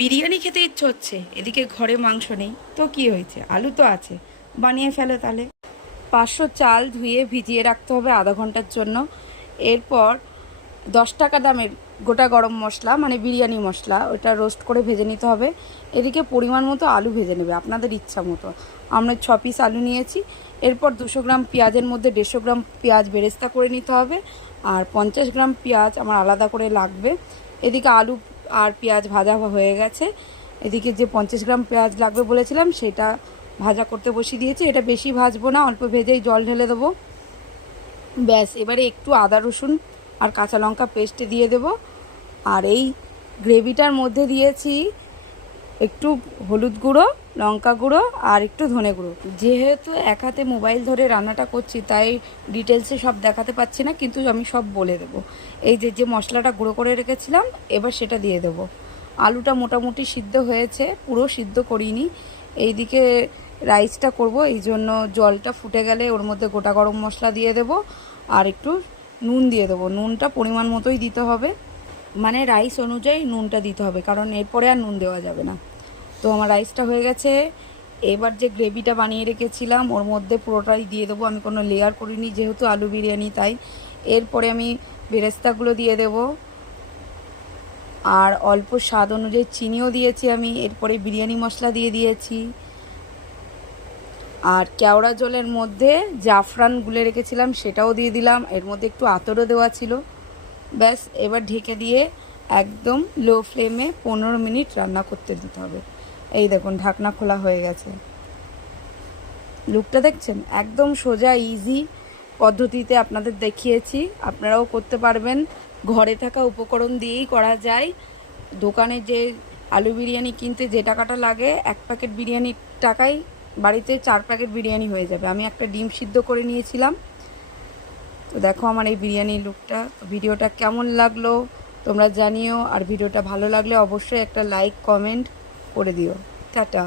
বিরিয়ানি খেতে ইচ্ছে হচ্ছে, এদিকে ঘরে মাংস নেই, তো কি হয়েছে, আলু তো আছে, বানিয়ে ফেলো তাহলে। 500 চাল ধুয়ে ভিজিয়ে রাখতে হবে আধা ঘন্টার জন্য। এরপর 10 টাকা দামের গোটা গরম মশলা মানে বিরিয়ানি মশলা, ওটা রোস্ট করে ভেজে নিতে হবে। এদিকে পরিমাণ মতো আলু ভেজে নেবে আপনাদের ইচ্ছা মতো। আমরা 6 পিস আলু নিয়েছি। এরপর 200 গ্রাম পেঁয়াজের মধ্যে 150 গ্রাম পেঁয়াজ বেরেস্তা করে নিতে হবে, আর 50 গ্রাম পেঁয়াজ আমার আলাদা করে লাগবে। এদিকে আলু আর পেঁয়াজ ভাজা হয়ে গেছে। এদিকে যে 50 গ্রাম পেঁয়াজ লাগবে বলেছিলাম সেটা ভাজা করতে বসিয়ে দিয়েছি। এটা বেশি ভাজবো না, অল্প ভেজেই জল ঢেলে দেবো। ব্যাস, এবারে একটু আদা রসুন আর কাঁচা লঙ্কা পেস্ট দিয়ে দেব। আর এই গ্রেভিটার মধ্যে দিয়েছি একটু হলুদ গুঁড়ো, লঙ্কা গুঁড়ো আর একটু ধনে গুঁড়ো। যেহেতু এক হাতে মোবাইল ধরে রান্নাটা করছি তাই ডিটেলসে সব দেখাতে পাচ্ছি না, কিন্তু আমি সব বলে দেবো। এই যে মশলাটা গুঁড়ো করে রেখেছিলাম এবার সেটা দিয়ে দেবো। আলুটা মোটামুটি সিদ্ধ হয়েছে, পুরো সিদ্ধ করিনি। এইদিকে রাইসটা করব, এই জন্য জলটা ফুটে গেলে ওর মধ্যে গোটা গরম মশলা দিয়ে দেবো আর একটু নুন দিয়ে দেবো। নুনটা পরিমাণ মতোই দিতে হবে, মানে রাইস অনুযায়ী নুনটা দিতে হবে, কারণ এরপরে আর নুন দেওয়া যাবে না। তো আমার রাইসটা হয়ে গেছে। এবার যে গ্রেভিটা বানিয়ে রেখেছিলাম ওর মধ্যে পুরোটাই দিয়ে দেবো। আমি কোনো লেয়ার করিনি যেহেতু আলু বিরিয়ানি, তাই। এরপরে আমি বেরেস্তাগুলো দিয়ে দেব আর অল্প স্বাদ অনুযায়ী চিনিও দিয়েছি আমি। এরপরে বিরিয়ানি মশলা দিয়ে দিয়েছি আর কেওড়া জলের মধ্যে জাফরান গুলে রেখেছিলাম সেটাও দিয়ে দিলাম। এর মধ্যে একটু আতরও দেওয়া ছিল। ব্যাস, এবার ঢেকে দিয়ে একদম লো ফ্লেমে 15 মিনিট রান্না করতে দিতে হবে। এই দেখুন ঢাকনা খোলা হয়ে গেছে। লুকটা দেখছেন, একদম সোজা ইজি পদ্ধতিতে আপনাদের দেখিয়েছি, আপনারাও করতে পারবেন। ঘরে থাকা উপকরণ দিয়েই করা যায়। দোকানে যে আলু বিরিয়ানি কিনতে যে টাকাটা লাগে, 1 প্যাকেট বিরিয়ানির টাকায় বাড়িতে 4 প্যাকেট বিরিয়ানি হয়ে যাবে। আমি একটা ডিম সিদ্ধ করে নিয়েছিলাম। তো দেখো আমার এই বিরিয়ানির লুকটা। ভিডিওটা কেমন লাগলো তোমরা জানিও, আর ভিডিওটা ভালো লাগলে অবশ্যই একটা লাইক কমেন্ট করে দিও। টাটা।